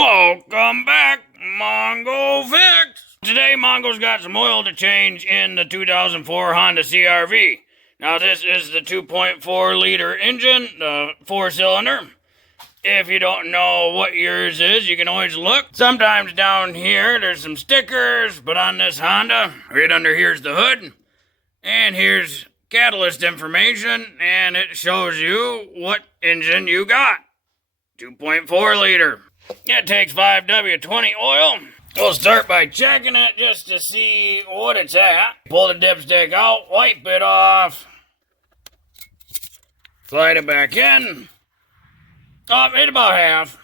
Welcome back, Mongo Fix. Today, Mongo's got some oil to change in the 2004 Honda CRV. Now, this is the 2.4 liter engine, the 4-cylinder. If you don't know what yours is, you can always look. Sometimes down here, there's some stickers, but on this Honda, right under here's the hood. And here's catalyst information, and it shows you what engine you got. 2.4 liter. It takes 5W20 oil. We'll start by checking it just to see what it's at. Pull the dipstick out, wipe it off. Slide it back in. Up at about half.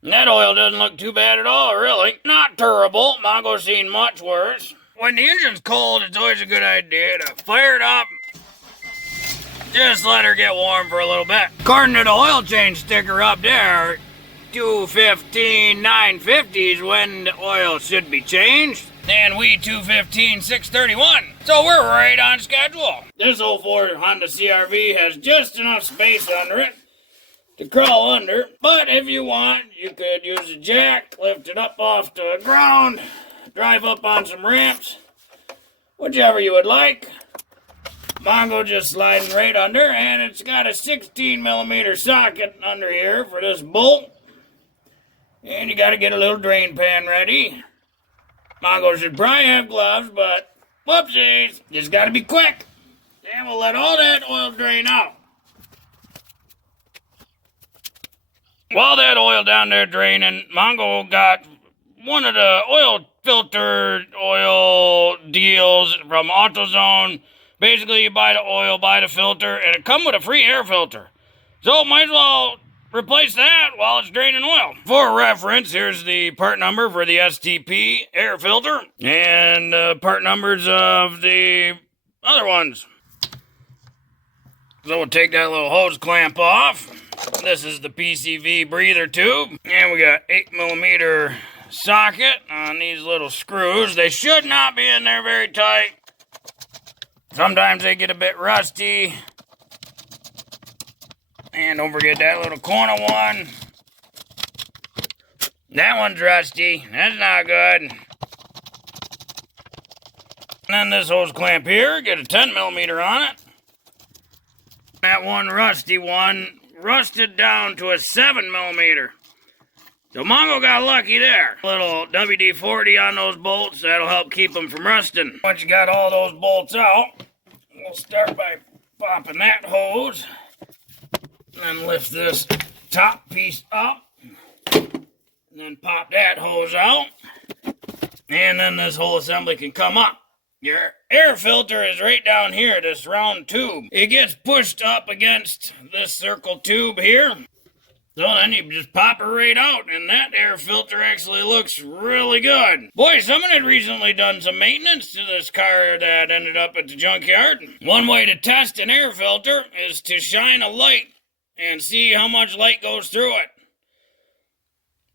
And that oil doesn't look too bad at all, really. Not terrible. Mongo's seen much worse. When the engine's cold, it's always a good idea to fire it up. Just let her get warm for a little bit. According to the oil change sticker up there, 215-950 is when the oil should be changed. And we 215-631. So we're right on schedule. This 04 Honda CRV has just enough space under it to crawl under. But if you want, you could use a jack, lift it up off the ground, drive up on some ramps, whichever you would like. Mongo just sliding right under, and it's got a 16mm socket under here for this bolt. And you got to get a little drain pan ready. Mongo should probably have gloves, but whoopsies, just got to be quick. And we'll let all that oil drain out. While that oil down there draining, Mongo got one of the oil filter oil deals from AutoZone. Basically, you buy the oil, buy the filter, and it comes with a free air filter. So might as well replace that while it's draining oil. For reference, here's the part number for the STP air filter and part numbers of the other ones. So we'll take that little hose clamp off. This is the PCV breather tube. And we got 8mm socket on these little screws. They should not be in there very tight. Sometimes they get a bit rusty. And don't forget that little corner one. That one's rusty. That's not good. And then this hose clamp here, get a 10mm on it. That one rusty one rusted down to a 7mm. So Mongo got lucky there. A little WD-40 on those bolts, that'll help keep them from rusting. Once you got all those bolts out, we'll start by popping that hose. And then lift this top piece up. And then pop that hose out. And then this whole assembly can come up. Your air filter is right down here, this round tube. It gets pushed up against this circle tube here. So then you just pop it right out, and that air filter actually looks really good. Boy, someone had recently done some maintenance to this car that ended up at the junkyard. One way to test an air filter is to shine a light and see how much light goes through it.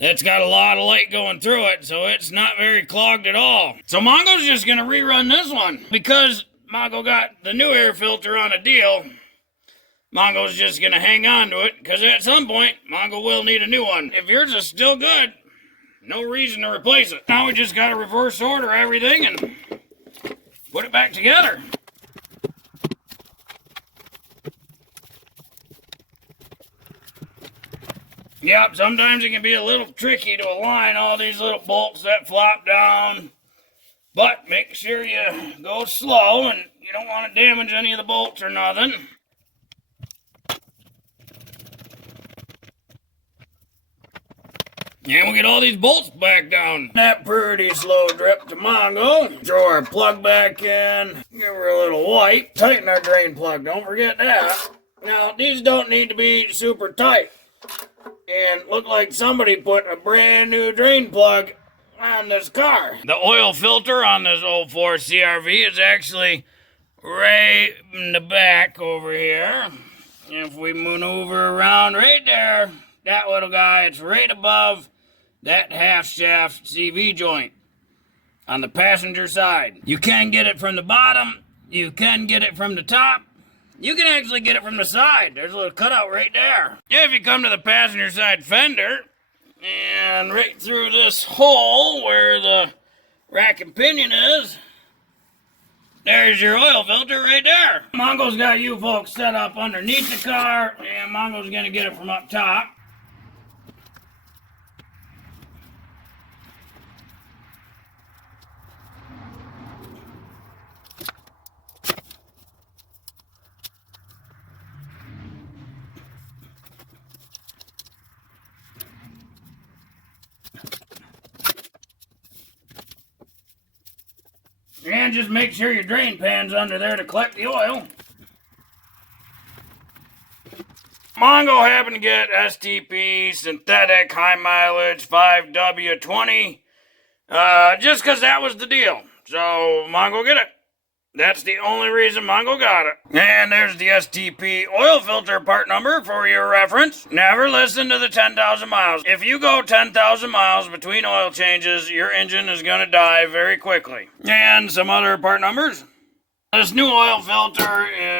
It's got a lot of light going through it, so it's not very clogged at all. So Mongo's just going to rerun this one. Because Mongo got the new air filter on a deal, Mongo's just going to hang on to it, because at some point, Mongo will need a new one. If yours is still good, no reason to replace it. Now we just got to reverse order everything and put it back together. Yep, sometimes it can be a little tricky to align all these little bolts that flop down. But make sure you go slow, and you don't want to damage any of the bolts or nothing. And we'll get all these bolts back down. That pretty slow drip to Mongo. Throw our plug back in. Give her a little wipe. Tighten our drain plug, don't forget that. Now, these don't need to be super tight. And look like somebody put a brand new drain plug on this car. The oil filter on this 04 CRV is actually right in the back over here. If we maneuver around right there, that little guy, it's right above that half shaft CV joint on the passenger side. You can get it from the bottom, you can get it from the top, you can actually get it from the side. There's a little cutout right there. If you come to the passenger side fender And right through this hole where the rack and pinion is, there's your oil filter right there. Mongo's got you folks set up underneath the car, and Mongo's gonna get it from up top. And just make sure your drain pan's under there to collect the oil. Mongo happened to get STP synthetic high mileage 5W20 just because that was the deal. So Mongo get it. That's the only reason Mongo got it. And there's the STP oil filter part number for your reference. Never listen to the 10,000 miles. If you go 10,000 miles between oil changes, your engine is going to die very quickly. And some other part numbers. This new oil filter,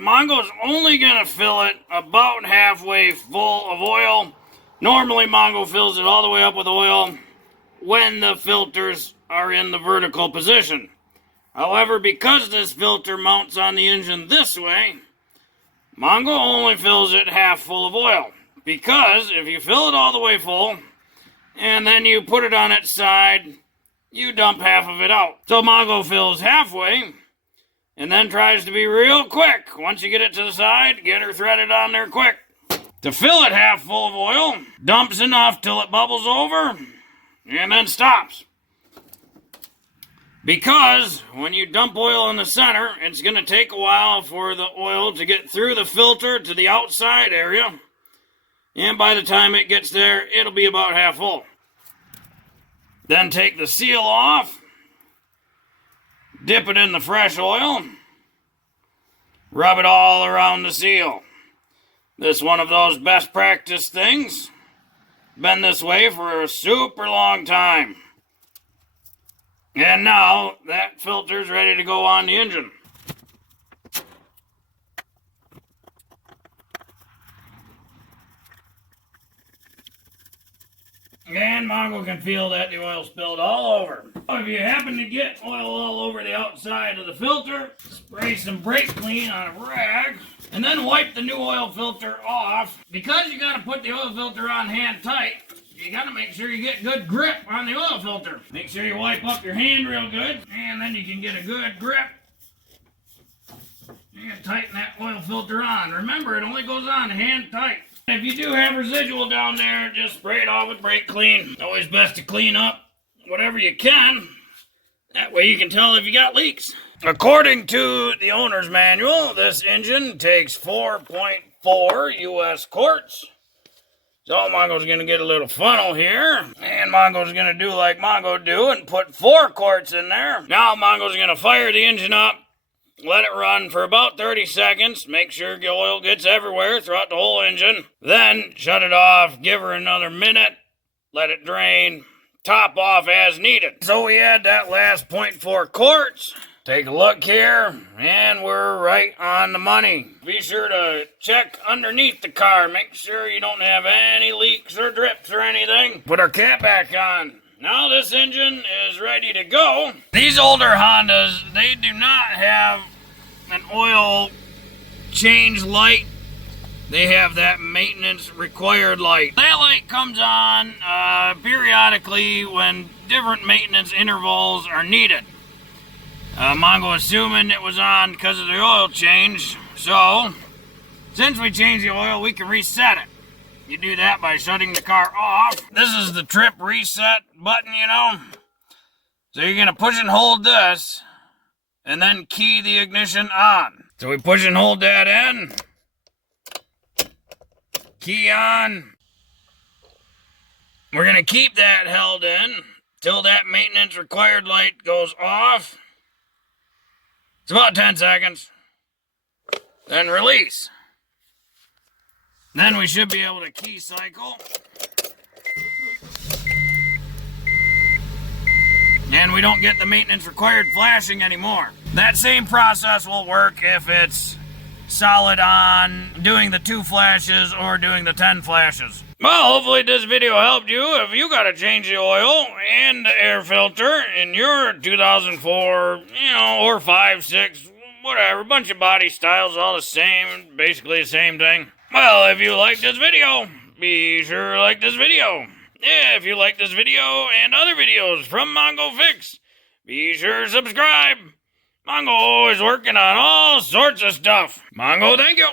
Mongo's only going to fill it about halfway full of oil. Normally Mongo fills it all the way up with oil when the filters are in the vertical position. However, because this filter mounts on the engine this way, Mongo only fills it half full of oil. Because if you fill it all the way full, and then you put it on its side, you dump half of it out. So Mongo fills halfway, and then tries to be real quick. Once you get it to the side, get her threaded on there quick. To fill it half full of oil, dumps enough till it bubbles over, and then stops. Because when you dump oil in the center, it's going to take a while for the oil to get through the filter to the outside area. And by the time it gets there, it'll be about half full. Then take the seal off. Dip it in the fresh oil. Rub it all around the seal. This is one of those best practice things. Been this way for a super long time. And now that filter's ready to go on the engine. And Mongo can feel that the oil spilled all over. If you happen to get oil all over the outside of the filter, spray some brake clean on a rag, and then wipe the new oil filter off. Because you gotta put the oil filter on hand tight, you gotta make sure you get good grip on the oil filter. Make sure you wipe up your hand real good, and then you can get a good grip. And tighten that oil filter on. Remember, it only goes on hand tight. If you do have residual down there, just spray it off with brake clean. Always best to clean up whatever you can. That way you can tell if you got leaks. According to the owner's manual, this engine takes 4.4 US quarts. So Mongo's going to get a little funnel here, and Mongo's going to do like Mongo do and put 4 quarts in there. Now Mongo's going to fire the engine up, let it run for about 30 seconds, make sure the oil gets everywhere throughout the whole engine. Then shut it off, give her another minute, let it drain, top off as needed. So we add that last 0.4 quarts. Take a look here, and we're right on the money. Be sure to check underneath the car. Make sure you don't have any leaks or drips or anything. Put our cap back on. Now this engine is ready to go. These older Hondas, they do not have an oil change light. They have that maintenance required light. That light comes on periodically when different maintenance intervals are needed. Mongo assuming it was on because of the oil change. So, since we changed the oil, we can reset it. You do that by shutting the car off. This is the trip reset button, you know. So you're going to push and hold this, and then key the ignition on. So we push and hold that in. Key on. We're going to keep that held in till that maintenance required light goes off. It's about 10 seconds. Then release. Then we should be able to key cycle. And we don't get the maintenance required flashing anymore. That same process will work if it's solid on doing the 2 flashes or doing the 10 flashes. Well, hopefully this video helped you if you got to change the oil and the air filter in your 2004, or 5, 6, whatever. A bunch of body styles, all the same, basically the same thing. Well, if you like this video, be sure to like this video. Yeah, if you like this video and other videos from Mongo Fix, be sure to subscribe. Mongo is working on all sorts of stuff. Mongo, thank you.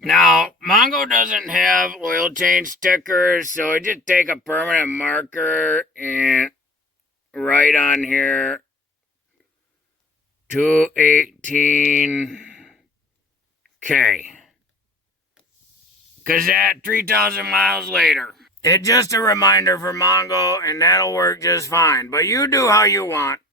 Now, Mongo doesn't have oil change stickers, so I just take a permanent marker and write on here 218K. Because that 3,000 miles later. It's just a reminder for Mongo, and that'll work just fine. But you do how you want.